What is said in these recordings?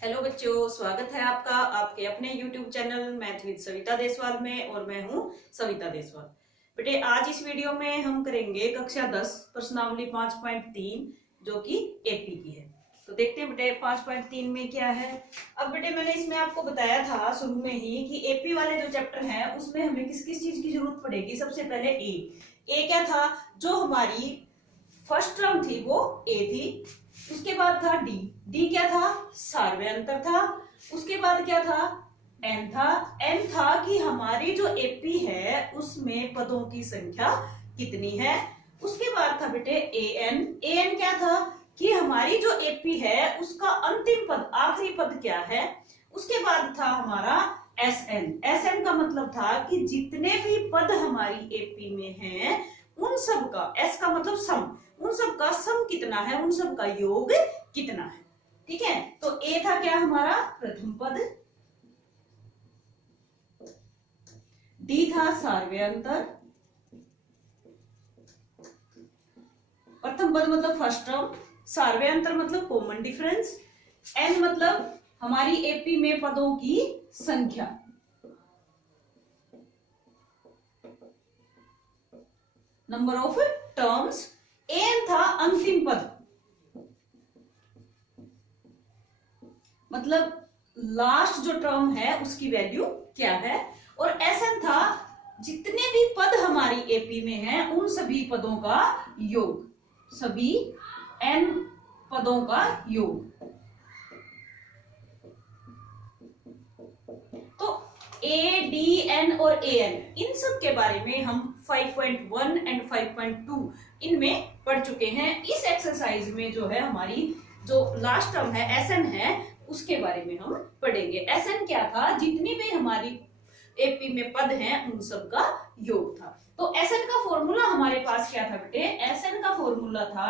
Hello बच्चों, स्वागत है आपका आपके अपने YouTube channel math with Savita Deswal में। और मैं हूं सविता देसवाल। बेटे, आज इस वीडियो में हम करेंगे कक्षा 10 प्रश्नावली 5.3 जो कि एपी की है। तो देखते हैं बेटे 5.3 में क्या है। अब बेटे मैंने इसमें आपको बताया था शुरू में ही कि एपी वाले जो चैप्टर हैं उसमें हमें किस किस चीज की जरूरत पड़ेगी। सबसे पहले ए क्या था, जो हमारी फर्स्ट टर्म थी वो ए थी। उसके बाद था डी क्या था, सार्वय अंतर था। उसके बाद क्या था, एन था कि हमारी जो एपी है उसमें पदों की संख्या कितनी है। उसके बाद था बेटे एन क्या था कि हमारी जो एपी है उसका अंतिम पद आखिरी पद क्या है। उसके बाद था हमारा एसएन का मतलब था कि जितने भी पद हमारी एपी में हैं उन सब का, एस का मतलब सम, उन सब का सम कितना है, उन सब का योग कितना है। ठीक है, तो ए था क्या हमारा प्रथम पद, डी था सार्वय अंतर, प्रथम पद मतलब फर्स्ट टर्म, सार्वय अंतर मतलब कॉमन डिफरेंस, एन मतलब हमारी एपी में पदों की संख्या, नंबर ऑफ टर्म्स, एन था अंतिम पद मतलब लास्ट जो टर्म है उसकी वैल्यू क्या है, और एसएन था जितने भी पद हमारी एपी में हैं उन सभी पदों का योग, सभी एन पदों का योग। तो ए डी एन और ए एन इन सब के बारे में हम 5.1 एंड 5.2 इनमें पढ़ चुके हैं। इस एक्सरसाइज में जो है हमारी जो लास्ट टर्म है एसएन है उसके बारे में हम पढ़ेंगे। एसएन क्या था, जितनी भी हमारी एपी में पद हैं उन सब का योग था। तो एसएन का फॉर्मूला हमारे पास क्या था बेटे, एसएन का फॉर्मूला था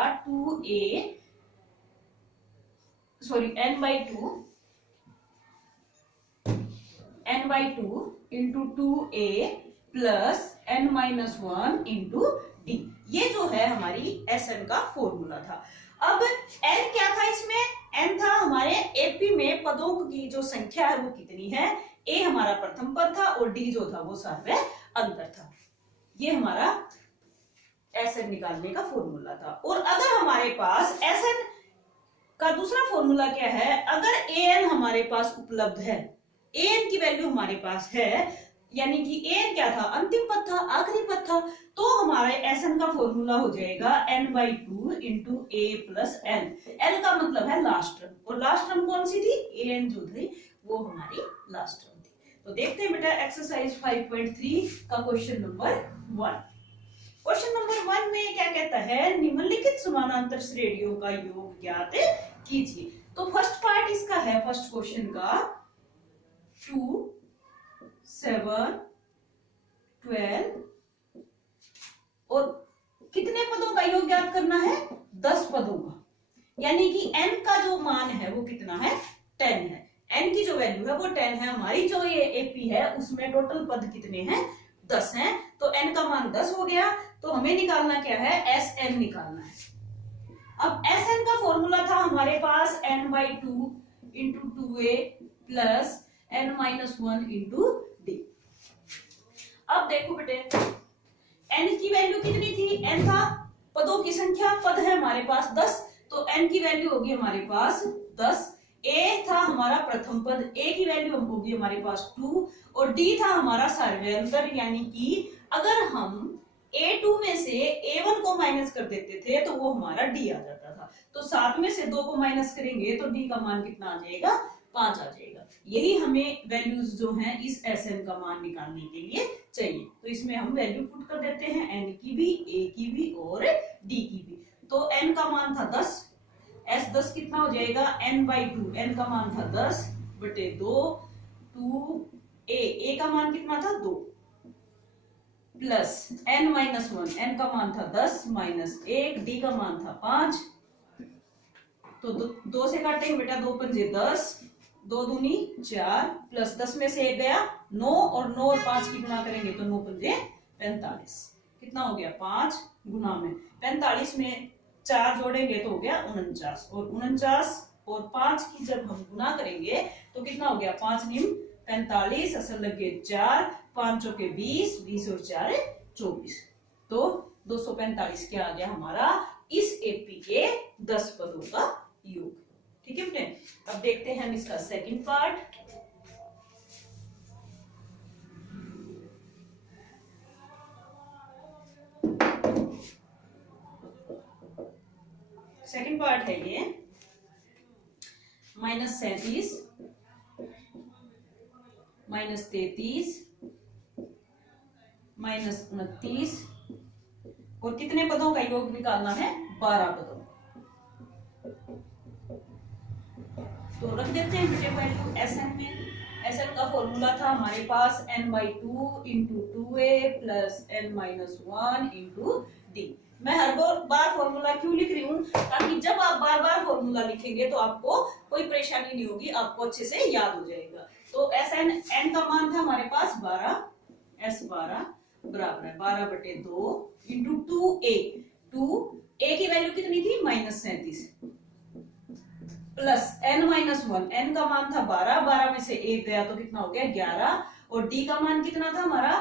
n/2 into 2a plus n-1 into D. ये जो है हमारी एसएन का फॉर्मूला था। अब एन क्या था, इसमें एन था हमारे एपी में पदों की जो संख्या है वो कितनी है। ए हमारा प्रथम पद था और डी जो था वो सार्वय अंतर था। ये हमारा एसएन निकालने का फॉर्मूला था। और अगर हमारे पास एसएन का दूसरा फॉर्मूला क्या है, अगर एएन हमारे पास उपलब्ध है, एएन की वैल्यू हमारे पास है, यानी कि एन क्या था, अंतिम पद था, आखिरी पद था, तो हमारे एसएन का फॉर्मूला हो जाएगा n/2 इंटू ए प्लस एन। एन का मतलब है लास्ट टर्म, और लास्ट टर्म कौन सी थी, एन जो थी वो हमारी लास्ट टर्म थी। तो देखते हैं बेटा एक्सरसाइज 5.3 का क्वेश्चन नंबर 1। क्वेश्चन नंबर 1 में क्या कहता है, निम्नलिखित समानांतर श्रेणियों का योग ज्ञात कीजिए। तो फर्स्ट पार्ट इसका है, फर्स्ट क्वेश्चन का 2, 7, 12 और कितने पदों का योग ज्ञात करना है, 10 पदों का। यानी कि n का जो मान है वो कितना है, 10 है। n की जो वैल्यू है वो 10 है। हमारी जो ये एपी है उसमें टोटल पद कितने हैं, 10 हैं। तो n का मान 10 हो गया। तो हमें निकालना क्या है, एस एन निकालना है। अब एस एन का फॉर्मूला था हमारे पास n/2 into 2a plus n-1 into D. अब देखो बेटे n की वैल्यू कितनी थी, n था पदों की संख्या, पद है हमारे पास 10, तो n की वैल्यू होगी हमारे पास 10। a था हमारा प्रथम पद, a की वैल्यू होगी हमारे पास 2, और d था हमारा सार्वय अंतर। यानी कि अगर हम a2 में से a1 को माइनस कर देते थे तो वो हमारा d आ जाता था। तो 7 में से 2 को माइनस करेंगे तो d का मान कितना आ जाएगा, 5 आ जाएगा। यही हमें वैल्यूज जो हैं इस एसएन का मान निकालने के लिए चाहिए। तो इसमें हम वैल्यू पुट कर देते हैं, एन की भी, ए की भी और डी की भी। तो एन का मान था 10, एस 10 कितना हो जाएगा, n/2, एन का मान था 10 बटे 2, 2a, ए का मान कितना था 2 प्लस n-1, एन का मान था 10 माइनस 1, डी का मान था 5। तो 2 से काटेंगे बेटा, 2 पंजे 10, 2 दूनी 4 प्लस 10 में से 1 गया 9, और 9 और 5 की गुणा करेंगे तो 9 पंजे 45। कितना हो गया, 5 गुना में 45 में 4 जोड़ेंगे तो हो गया 49, और 49 और 5 की जब हम गुना करेंगे तो कितना हो गया, 5 निम 45, असल लगे 4, 5 चौके 20, 20 और 4 24, तो 245 क्या आ गया हमारा इस एपी के 10 पदों का योग। ठीक है बेटे, अब देखते हैं हम इसका सेकंड पार्ट। सेकंड पार्ट है ये -37, -33, -29 और कितने पदों का योग निकालना है, 12 पदों। तो रख देते हैं बेटे वैल्यू एसएन में। एसएन का फॉर्मूला था हमारे पास n/2 into 2a plus n-1 into D. मैं हर बार फॉर्मूला क्यों लिख रही हूँ, ताकि जब आप बार बार फॉर्मूला लिखेंगे तो आपको कोई परेशानी नहीं होगी, आपको अच्छे से याद हो जाएगा। तो एसएन एन का मान था हमारे पास 12, S12 बराबर है 12/2 इंटू 2a। 2a की वैल्यू कितनी थी, -37 प्लस n-1, n का मान था 12, 12 में से 1 गया तो कितना हो गया 11, और d का मान कितना था हमारा,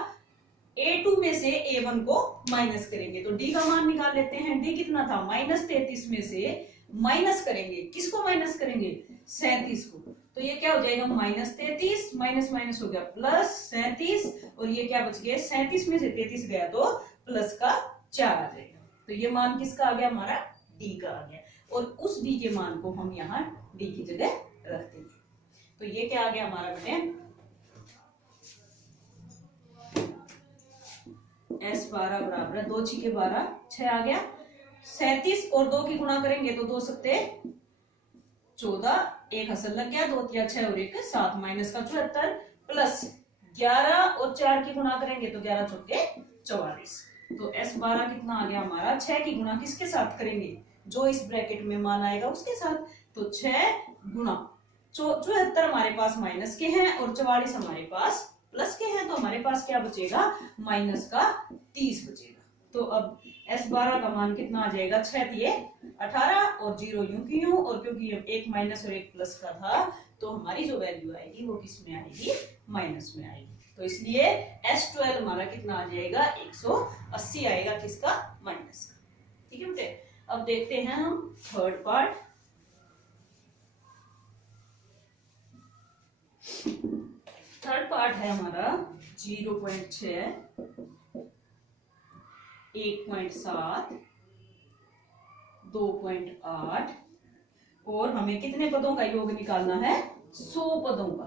a2 में से a1 को माइनस करेंगे तो d का मान निकाल लेते हैं। d कितना था, -33 में से माइनस करेंगे, किसको माइनस करेंगे, 37 को, तो ये क्या हो जाएगा -33, माइनस माइनस हो गया +37, और ये क्या बच गया, 37 में से 33 गया तो प्लस का 4 आ जाएगा। तो ये मान किसका आ गया हमारा, d का आ गया, और उस d के मान को हम यहाँ d की जगह रख देंगे। तो ये क्या आ गया हमारा बेटे, S12 बराबर 2 × 12 6 आ गया। 37 और 2 की गुणा करेंगे तो 2 सत्ते 14, 1 हसल लग गया, 2 × 6 और 1 7, माइनस का 74 प्लस 11 और 4 की गुणा करेंगे तो 11 चौके 44। तो S12 कितना आ गया हमारा, 6 की गुणा किसके साथ करेंगे, जो इस ब्रैकेट में मान आएगा उसके साथ, तो 6 गुणा 74 हमारे पास माइनस के हैं और 44 हमारे पास प्लस के हैं, तो हमारे पास क्या बचेगा, -30 बचेगा। तो अब S12 का मान कितना आ जाएगा, 6 दिए 18 और 0 यूं की यूं, और क्योंकि एक माइनस और एक प्लस का था तो हमारी जो वैल्यू आएगी वो किस में आएगी, माइनस में आएगी। तो इसलिए S12 हमारा कितना आ जाएगा, 180 आएगा, किसका, माइनस का। ठीक है बेटे, अब देखते हैं हम थर्ड पार्ट। थर्ड पार्ट है हमारा 0.6, 1.7, 2.8 और हमें कितने पदों का योग निकालना है, 100 पदों का।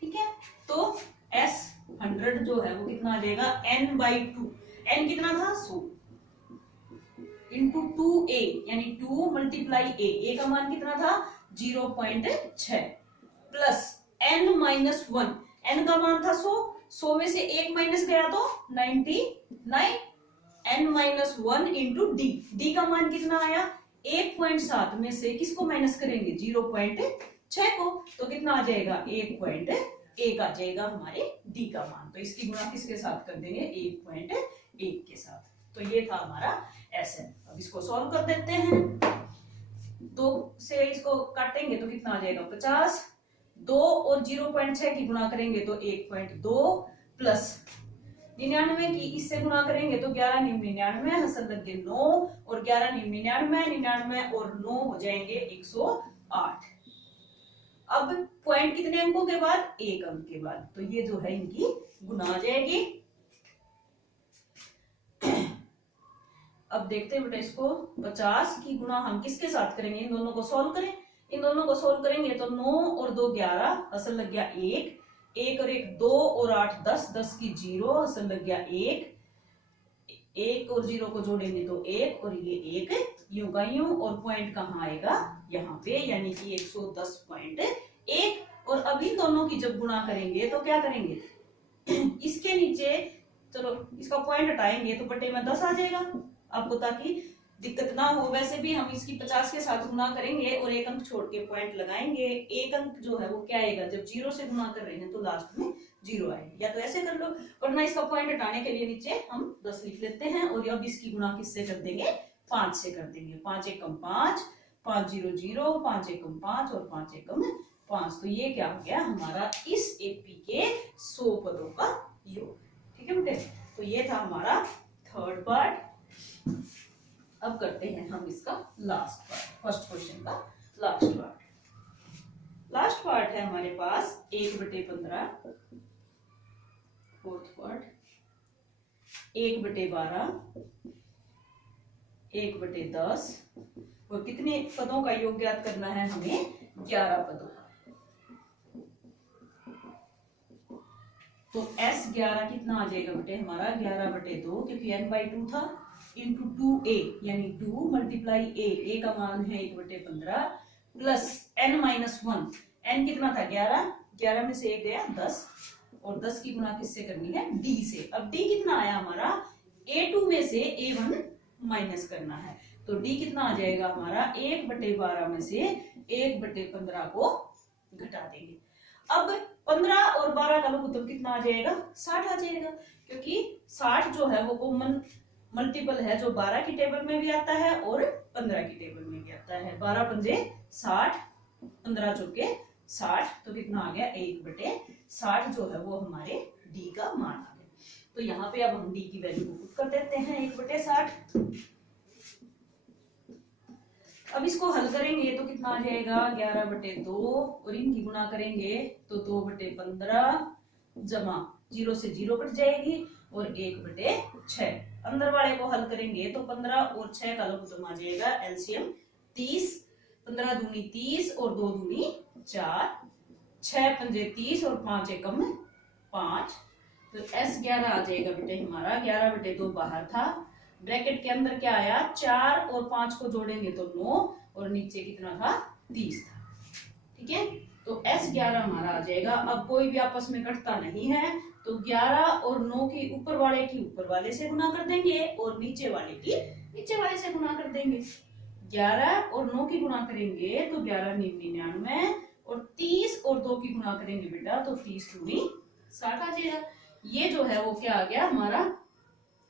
ठीक है, तो S100 जो है वो कितना आ जाएगा, n/2, n कितना था 100 इंटू 2a यानी 2 × a का मान कितना था 0.6 प्लस n-1, n का मान था 100 में से 1 माइनस गया तो 99, n-1 इंटू d का मान कितना आया 1.7 में से किसको माइनस करेंगे 0.6 को, तो कितना आ जाएगा 1.1 आ जाएगा हमारे d का मान। तो इसकी गुणा किसके साथ कर देंगे 1.1 के साथ। तो ये था हमारा Sn। अब इसको सॉल्व कर देते हैं, 2 से इसको काटेंगे तो कितना आ जाएगा 50, 2 और 0.6 की गुणा करेंगे तो 1.2 प्लस 99 की इससे गुणा करेंगे तो 11 × 99 हसल लग गए 9, और 11 × 99, 99 और 9 हो जाएंगे 108। अब पॉइंट कितने अंकों के बाद, 1 अंक के बाद, तो ये जो है इनकी गुणा आ जाएगी। अब देखते हैं बेटा इसको, 50 की गुणा हम किसके साथ करेंगे, इन दोनों को सॉल्व करें। इन दोनों को सोल्व करेंगे तो 9 और 2 11 असल लग गया 1, 1 और 1 2 और 8 10, 10 की 0 असल लग गया 1, 1 और 0 को जोड़ेंगे तो 1 और ये 1 यूं का यूं, और पॉइंट कहाँ आएगा यहाँ पे, यानी कि 110.1। और अब इन दोनों की जब गुणा करेंगे तो क्या करेंगे, इसके नीचे चलो इसका पॉइंट हटाएंगे तो बटे में 10 आ जाएगा आपको, ताकि दिक्कत ना हो। वैसे भी हम इसकी 50 के साथ गुणा करेंगे और 1 अंक छोड़ के पॉइंट लगाएंगे, 1 अंक जो है वो क्या आएगा, जब 0 से गुणा कर रहे हैं तो लास्ट में 0 आएगा। या तो ऐसे कर लो, वरना इसका पॉइंट हटाने के लिए नीचे हम 10 लिख लेते हैं, और अब इसकी गुणा किससे कर देंगे 5 से कर देंगे। 5 × 1 = 5, 5 0 0, 5 एकम 5 और 5 एकम 5। तो ये क्या हो गया हमारा इस एपी के 100 पदों का योग। ठीक है बेटे, तो ये था हमारा थर्ड पार्ट। अब करते हैं हम इसका लास्ट पार्ट, फर्स्ट क्वेश्चन का लास्ट पार्ट। लास्ट पार्ट है हमारे पास 1/15, फोर्थ पार्ट 1/12, 1/10 और कितने पदों का योग ज्ञात करना है हमें? 11 पदों का। तो S11 कितना आ जाएगा बेटे हमारा? 11/2, क्योंकि n/2 था, इंटू 2a यानी 2 मल्टीप्लाई a का मान है 1/15 प्लस n-1, n कितना था? 11, 11 में से 1 गया 10 और 10 की गुणा किससे करनी है? d से। अब d कितना आया हमारा? a2 में से a1 माइनस करना है, तो d कितना आ जाएगा हमारा? 1/12 में से 1/15 को घटा देंगे। अब 15 और 12 का लघुत्तम कितना आ जाएगा? 60 आ जाएगा, क्योंकि 60 जो है वो कॉमन मल्टीपल है जो 12 की टेबल में भी आता है और 15 की टेबल में भी आता है। 12 पंजे 60, 15 चौके 60, तो कितना आ गया? 1/60 जो है वो हमारे d का मान आ गया। तो यहाँ पे अब हम d की वैल्यू को पुट कर देते हैं 1/60। अब इसको हल करेंगे तो कितना आ जाएगा? 11/2 और इनकी गुणा करेंगे तो 2/15 जमा 0 से 0 कट जाएगी और 1/6। अंदर वाले को हल करेंगे तो 15 और 6 का लघुत्तम आ जाएगा एलसीएम 30, 15 दूनी 30 और 2 दूनी 4, 6 पंजे 30 और 5 एकम 5। तो S11 आ जाएगा बेटे हमारा 11/2 बाहर था, ब्रैकेट के अंदर क्या आया? 4 और 5 को जोड़ेंगे तो 9 और नीचे कितना था? 30 था। ठीक है, तो S11 हमारा आ जाएगा। अब कोई भी आपस में कटता नहीं है, तो 11 और 9 की ऊपर वाले की ऊपर वाले से गुणा कर देंगे और नीचे वाले की नीचे वाले से गुणा कर देंगे। 11 और 9 की गुणा करेंगे तो 11 99 और 30 और 2 की गुणा करेंगे बेटा तो 30 दूनी 60 आ जाएगा। ये जो है वो क्या आ गया हमारा?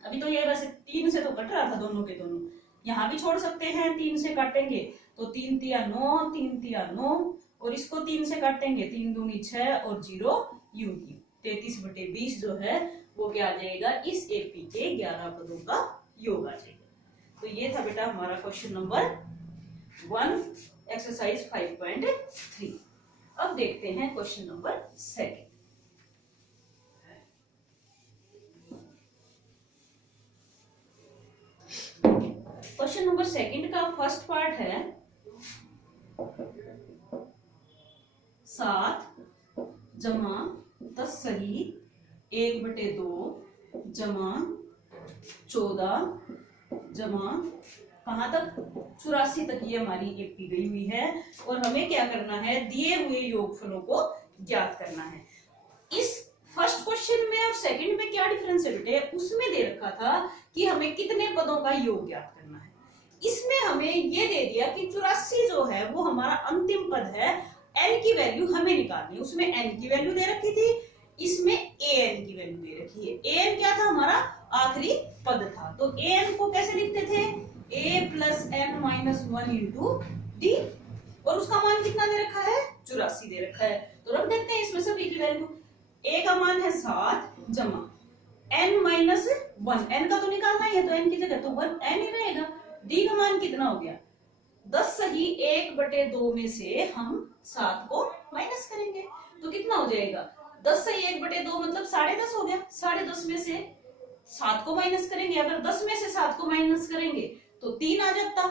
अभी तो ये वैसे 3 से तो कट रहा था दोनों के दोनों, यहाँ भी छोड़ सकते हैं, 3 से काटेंगे तो 3 तिया 9, 3 तिया 9 और इसको 3 से काटेंगे 3 दूनी 6 और 0 यूं की 33/20 जो है वो क्या आ जाएगा? इस एपी के 11 पदों का योग आ जाएगा। तो ये था बेटा हमारा क्वेश्चन नंबर 1 एक्सरसाइज 5.3। अब देखते हैं क्वेश्चन नंबर 2। क्वेश्चन नंबर 2 का फर्स्ट पार्ट है 7 जमा 10 सही 1/2 जमा 14 जमा कहां तक? 84 तक ये हमारी एपी गई हुई है और हमें क्या करना है? दिए हुए योगफलों को ज्ञात करना है। इस फर्स्ट क्वेश्चन में और सेकंड में क्या डिफरेंस है बेटे? उसमें दे रखा था कि हमें कितने पदों का योग ज्ञात करना है, इसमें हमें ये दे दिया कि 84 जो है वो हमारा अंतिम पद है, n की वैल्यू हमें निकालनी है। उसमें n की वैल्यू दे रखी थी, इसमें an की वैल्यू दे रखी है। an क्या था? हमारा आखिरी पद था। तो an को कैसे लिखते थे? a + n-1 इंटू d और उसका मान कितना दे रखा है? 84 दे रखा है। तो रख देते हैं इसमें सभी की वैल्यू। a का मान है 7 जमा n-1, n का तो निकालना ही है तो n की जगह तो 1n ही रहेगा। d का मान कितना हो गया? 10 सही 1/2 में से हम 7 को माइनस करेंगे तो कितना हो जाएगा? 10 सही 1/2 मतलब 10.5 हो गया। 10.5 में से 7 को माइनस करेंगे, अगर 10 में से 7 को माइनस करेंगे तो 3 आ जाता।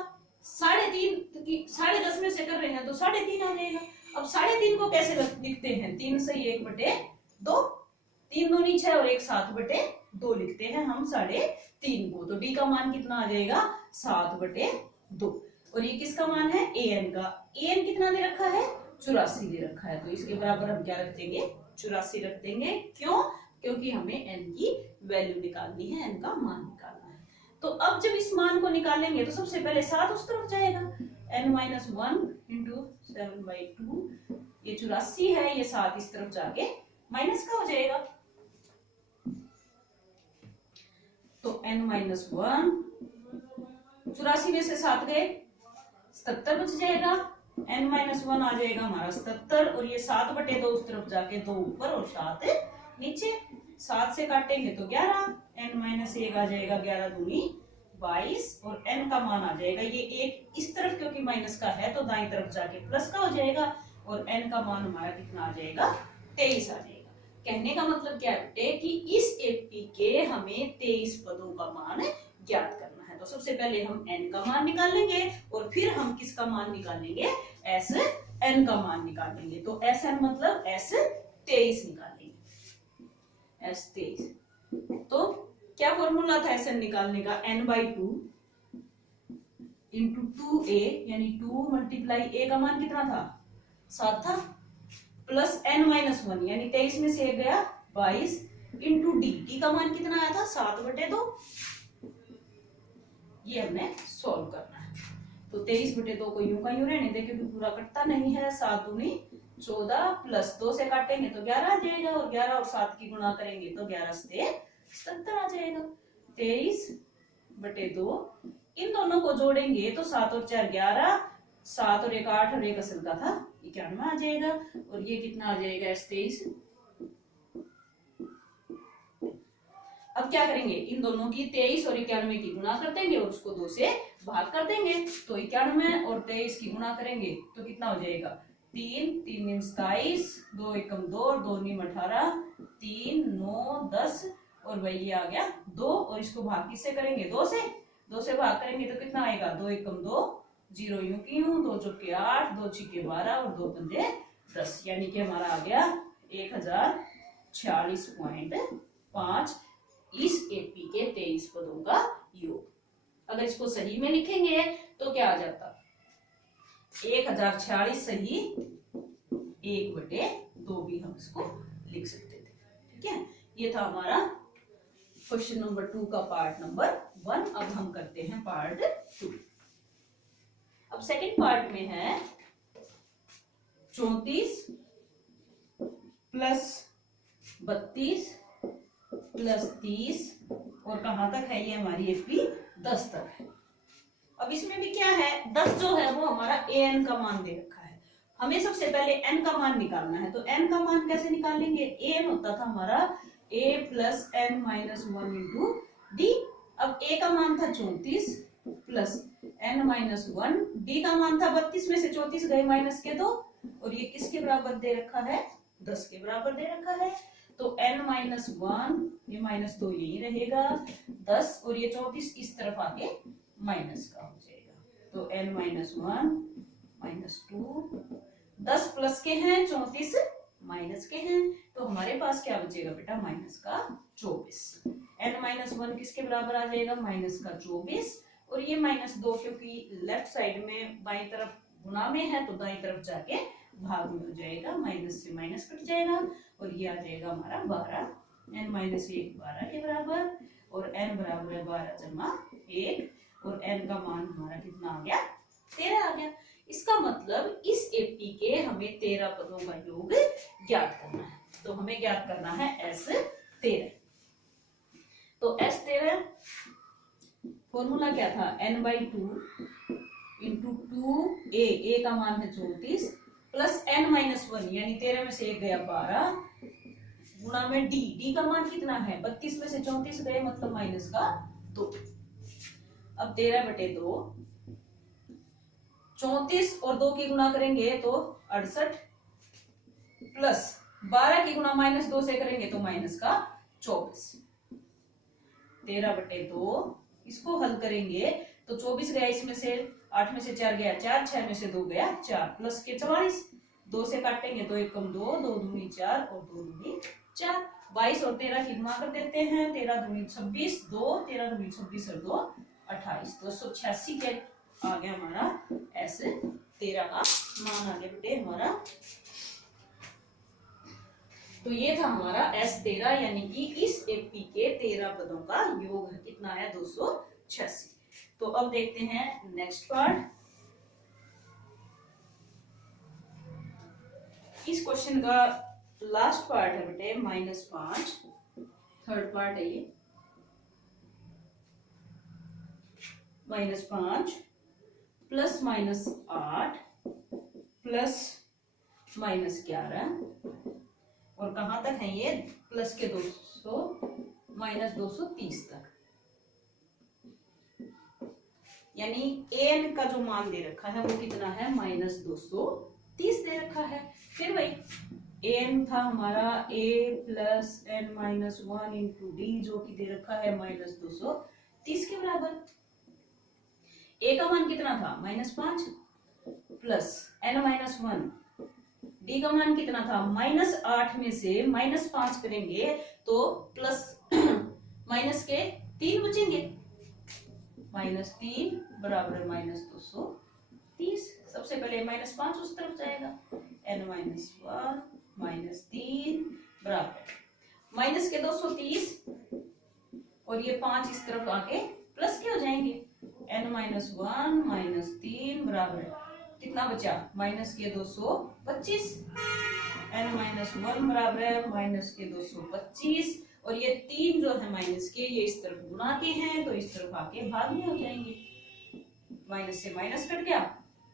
3.5 10.5 में से कर रहे हैं तो 3.5 आ जाएगा। अब 3.5 को कैसे लिखते हैं? 3 सही 1/2, 3 दूनी 6 और 1 7/2 लिखते हैं हम 3.5 को। तो d का मान कितना आ जाएगा? 7/2। और ये किसका मान है? an का। an कितना दे रखा है? 84 दे रखा है। तो इसके बराबर हम क्या रख देंगे? 84 रख देंगे। क्यों? क्योंकि हमें n की वैल्यू निकालनी है, n का मान निकालना है। तो अब जब इस मान को निकालेंगे तो सबसे पहले 7 उस तरफ जाएगा, n-1 इंटू 7/2, ये 84 है, ये 7 इस तरफ जाके माइनस का हो जाएगा। तो n-1 84 में से 7 गए 77 बच जाएगा, n-1 आ जाएगा हमारा 77, और ये 7/2 उस तरफ जाके 2 ऊपर और 7 नीचे। 7 से काटेंगे तो 11, n-1 आ जाएगा, 11 दूनी 22, और n का मान आ जाएगा, ये एक इस तरफ क्योंकि माइनस का है तो दाईं तरफ जाके प्लस का हो जाएगा, और n का मान हमारा कितना आ जाएगा, 23 आ जाएगा। कहने का मतलब क्या है बेटे कि इस एपी के हमें 23 पदों का मान ज्ञात करना है। तो सबसे पहले हम n का मान निकालेंगे और फिर हम किसका मान निकालेंगे, s n का मान निकालेंगे। तो s n मतलब s 23 निकालेंगे, s 23। तो क्या फॉर्मूला था s n निकालने का, n/2 इंटू 2a, यानी 2 मल्टीप्लाई a का मान कितना था, 7 था, प्लस n-1 यानी 23 में से 1 गया 22, इंटू डी का मान कितना आया था, 7/2। ये हमने सॉल्व करना है। तो 23/2 को यूं का यूं रहने दे क्योंकि पूरा कटता नहीं है, 7 दूनी 14, प्लस 2 से काटेंगे तो 11 आ जाएगा, और 11 और 7 की गुणा करेंगे तो 11 से 77 आ जाएगा। 23/2 इन दोनों को जोड़ेंगे तो 7 और 4 11, 7 और 1 8 और 1 असल का था 91 आ जाएगा, और ये कितना आ जाएगा, s 23। अब क्या करेंगे, इन दोनों की 23 और 91 की गुणा कर देंगे और उसको 2 से भाग कर देंगे, तो 91 और 23 की गुणा करेंगे तो कितना हो जाएगा, 3 3 9 27, 2 1 2 और 2 9 18, 3 9 10, और वही ये आ गया 2, और इसको भाग किससे करेंगे, 2 से भाग करेंगे तो कितना आएगा, 2 1 2, 0 यूं की यूं, 2 चौके 8, 2 छिके 12 और 2 पंजे 10, यानी कि हमारा आ गया 1046.5 इस एपी के 23 पदों का योग। अगर इसको सही में लिखेंगे तो क्या आ जाता, 1046 सही 1/2 भी हम इसको लिख सकते थे। ठीक है, ये था हमारा क्वेश्चन नंबर 2 का पार्ट नंबर 1। अब हम करते हैं पार्ट 2। अब सेकंड पार्ट में है 34 प्लस 32 प्लस 30, और कहां तक है ये हमारी एपी, 10 तक है। अब इसमें भी क्या है, 10 जो है वो हमारा an का मान दे रखा है, हमें सबसे पहले n का मान निकालना है। तो n का मान कैसे निकालेंगे, an होता था हमारा a plus n-1 into D. अब a का मान था 34 प्लस n-1, d का मान था 32 में से 34 गए माइनस के 2, और ये किसके बराबर दे रखा है, 10 के बराबर दे रखा है। तो n-1 ये -2 यही रहेगा 10, और ये 34 इस तरफ आके माइनस का हो जाएगा। तो n-1 -2, 10 प्लस के हैं 34 माइनस के हैं, तो हमारे पास क्या बचेगा बेटा, माइनस का 24। n-1 किसके बराबर आ जाएगा, माइनस का 24, और ये -2 क्योंकि लेफ्ट साइड में बाईं तरफ गुणा में है तो दाईं तरफ जाके भाग में हो जाएगा, माइनस से माइनस कट जाएगा, और ये आ जाएगा हमारा 12, n-1 12 के बराबर, और n बराबर है 12 जमा 1, और n का मान हमारा कितना आ गया, 13 आ गया। इसका मतलब इस एपी के हमें 13 पदों का योग ज्ञात करना है। तो हमें ज्ञात करना है s13। तो s13 फॉर्मूला क्या था, n/2 इंटू 2a, का मान है 34, प्लस n-1 यानी 13 में से 1 गया 12, गुणा में डी का मान कितना है, 32 में से 34 गए मतलब माइनस का 2। अब 13/2, 34 और 2 की गुणा करेंगे तो 68, प्लस 12 की गुणा -2 से करेंगे तो माइनस का 24। 13/2 इसको हल करेंगे तो 24 गया, इसमें से 8 में से 4 गया 4, 6 में से 2 गया 4, प्लस के 44, 2 से काटेंगे तो 1 कम 2, 2 दूनी 4 और 2 दूनी 4, 22 और 13 की गुणा कर देते हैं, 13 दूनी 26, 2 13 दूनी 26 और 2 28, 286 के आ गया हमारा s13 का मान आ गया बेटे हमारा। तो ये था हमारा s13, यानी कि इस एपी के 13 पदों का योग कितना है, 286। तो अब देखते हैं नेक्स्ट पार्ट। इस क्वेश्चन का लास्ट पार्ट है बेटे -5, थर्ड पार्ट है ये। -5 प्लस माइनस 8 प्लस माइनस 11 और कहां तक है ये प्लस के 200 माइनस 230 तक, यानी an का जो मान दे रखा है वो कितना है माइनस 230 दे रखा है। फिर भाई an था हमारा a plus n minus 1 into D जो कि दे रखा है माइनस 230 के बराबर। a का मान कितना था -5 प्लस n माइनस 1, डी का मान कितना था -8 में से -5 करेंगे तो प्लस माइनस के 3 बचेंगे, -3 बराबर -230। सबसे पहले -5 उस तरफ जाएगा, n माइनस 1 -3 बराबर माइनस के 230 और ये 5 इस तरफ आके प्लस के हो जाएंगे, n माइनस 1 -3 बराबर कितना बचा माइनस के 225, n माइनस 1 बराबर है माइनस के 225 और ये 3 जो है माइनस के ये इस तरफ गुना के हैं तो इस तरफ आके भाग में हो जाएंगे, माइनस से माइनस कट गया,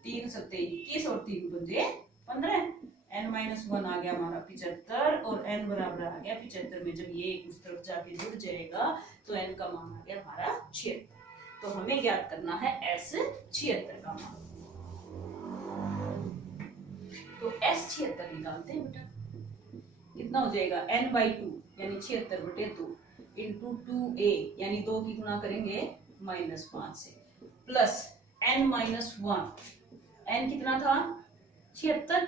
3 सत्ते 21 और 3 पंजे 15, n माइनस 1 आ गया हमारा 75 और n बराबर आ गया 75 में जब ये उस तरफ जाके जुड़ जाएगा तो n का मान आ गया हमारा 76। तो हमें ज्ञात करना है s 76 का मान। तो s 76 निकालते हैं बेटा, कितना हो जाएगा n/2 यानी 76/2 इंटू 2a यानी 2 की गुना करेंगे -5 से प्लस n माइनस 1, n कितना था 76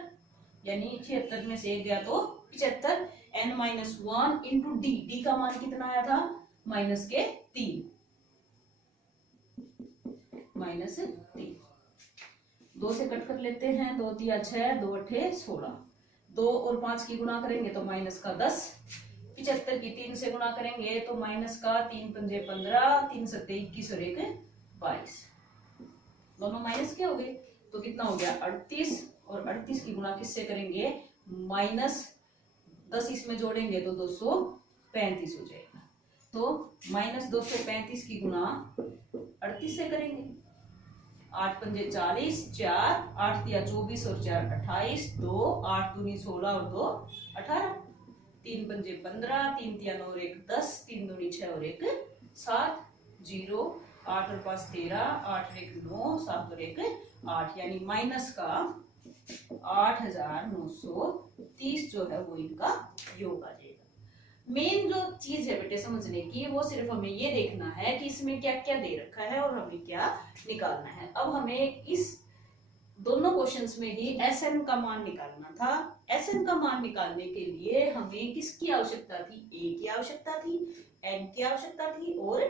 यानी 76 में से 1 गया तो 75, n minus 1 into D, D का मान कितना आया था माइनस के 3, -3, 2 से कट कर लेते हैं, 2 3 6 2 8 16, 2 और 5 की गुना करेंगे तो माइनस का 10, 75 की 3 से गुना करेंगे तो माइनस का 3 पंजे 15, 3 सत्ते 21 और 1 22, दोनों माइनस के हो गए तो कितना हो गया 38 और 38 की गुना किससे करेंगे -10 इसमें जोड़ेंगे तो 235 हो जाएगा, तो -235 की गुना 38 से करेंगे, 8 पंजे 40, 4 8 दिया 24 और 4 28, 2 8 दूनी 16 और 2 18, 3 पंजे 15, 3 तिया 9 और 1 10, 3 दूनी 6 और 1 7, 0 8 और 5 13, 8 और 1 9, 7 और 1 8 यानी माइनस का 8930 जो है वो इनका योग आ जाएगा। मेन जो चीज है बेटे समझने की वो सिर्फ हमें ये देखना है कि इसमें क्या क्या दे रखा है और हमें क्या निकालना है। अब हमें इस दोनों क्वेश्चंस में ही Sn का मान निकालना था। Sn का मान निकालने के लिए हमें किसकी आवश्यकता थी, A की आवश्यकता थी, N की आवश्यकता थी और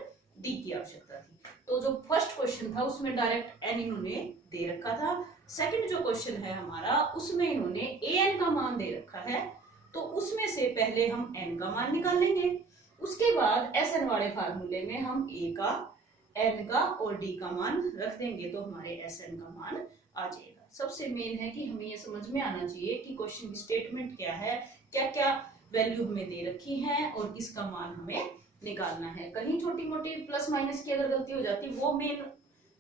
D की आवश्यकता थी। तो जो फर्स्ट क्वेश्चन था उसमें डायरेक्ट N इन्होंने दे रखा था, सेकंड जो क्वेश्चन है हमारा उसमें इन्होंने An का मान दे रखा है, तो उसमें से पहले हम n का मान निकाल लेंगे, उसके बाद Sn वाले फार्मूले में हम a का, n का और d का मान रख देंगे तो हमारे Sn का मान आ जाएगा। सबसे मेन है कि हमें ये समझ में आना चाहिए कि क्वेश्चन की स्टेटमेंट क्या है, क्या क्या वैल्यू हमें दे रखी है और किसका मान हमें निकालना है। कहीं छोटी मोटी प्लस माइनस की अगर गलती हो जाती वो मेन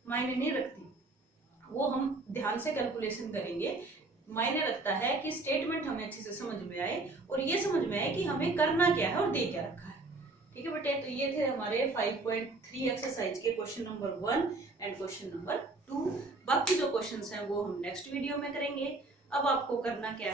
मायने नहीं रखती, वो हम ध्यान से कैलकुलेशन करेंगे। मायने रखता है कि स्टेटमेंट हमें अच्छे से समझ में आए और ये समझ में आए कि हमें करना क्या है और दे क्या रखा है। ठीक है बेटे, तो ये थे हमारे 5.3 एक्सरसाइज के question number 1 and question number 2। बाकी जो क्वेश्चंस हैं वो हम नेक्स्ट वीडियो में करेंगे। अब आपको करना क्या है,